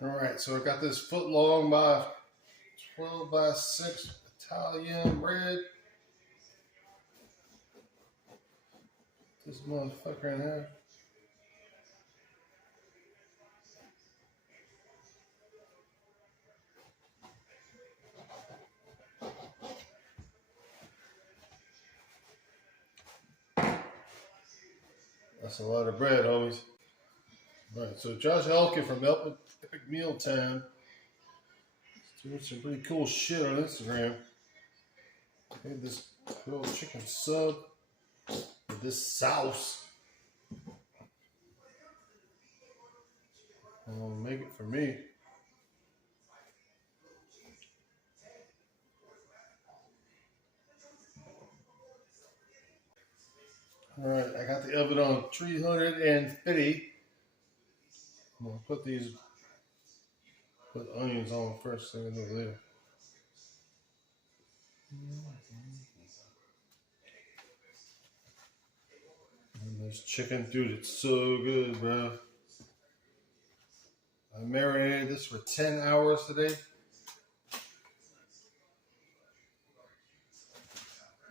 All right, so I got this foot long by 12 by 6 Italian bread. This motherfucker in here. That's a lot of bread, homies. All right, so Josh Elkin from Epic Mealtime is doing some pretty cool shit on Instagram. I made this grilled chicken sub with this sauce. I'm gonna make it for me. All right, I got the oven on 350. I'm gonna put onions on first, so I can do it later. And this chicken, dude, it's so good, bro. I marinated this for 10 hours today.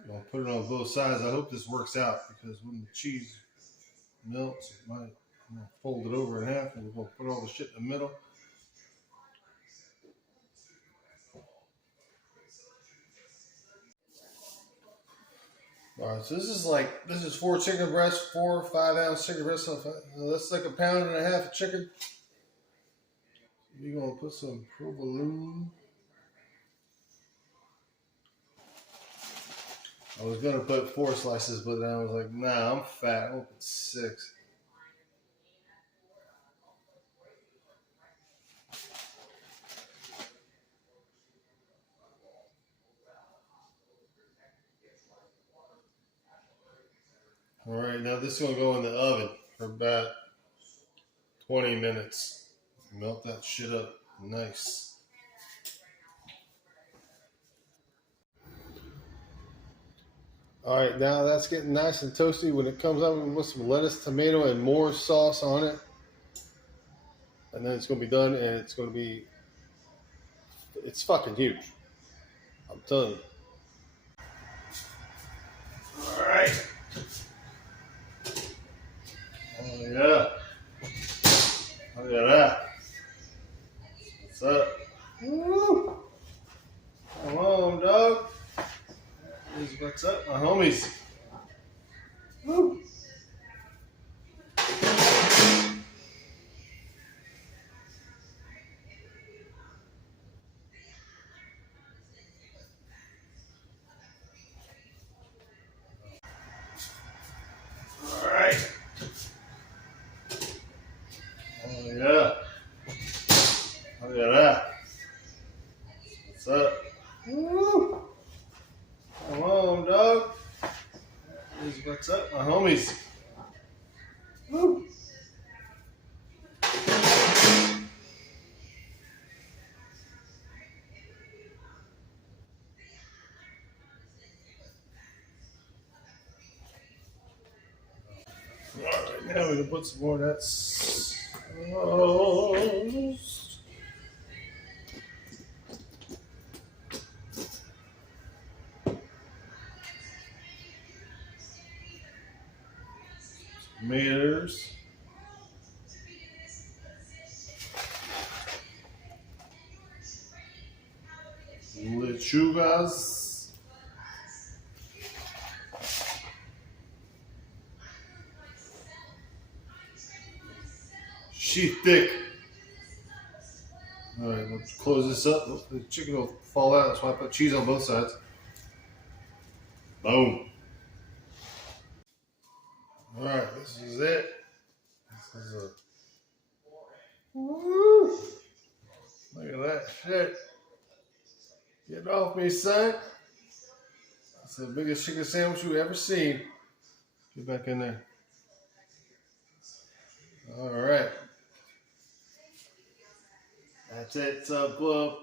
I'm gonna put it on both sides. I hope this works out because when the cheese melts, it might. I'm gonna fold it over in half and we're gonna put all the shit in the middle. All right, so this is 4 chicken breasts, 4 5-ounce chicken breasts. So that's like 1.5 pounds of chicken. You're gonna put some provolone. I was gonna put 4 slices, but then I was like, nah, I'm fat. I'm gonna put 6. All right, now this is gonna go in the oven for about 20 minutes. Melt that shit up nice. All right, now that's getting nice and toasty. When it comes up, we put some lettuce, tomato, and more sauce on it. And then it's gonna be done, and it's fucking huge. I'm telling you. All right. Oh yeah. Look at that. What's up? Woo. Come on, dog. Here's what's up, my homies. Woo. All right. Oh yeah. Look at that. What's up? Woo. Come on, dog. Here's what's up, my homies. Woo. All right, now we're gonna put some more of that sauce. Tomatoes. Lechugas. Sheet thick. All right, let's close this up. The chicken will fall out. That's why I put cheese on both sides. Boom. All right, this is it. This is a. Woo! Look at that shit. Get off me, son. That's the biggest chicken sandwich you've ever seen. Get back in there. All right. That's it, Sub Club.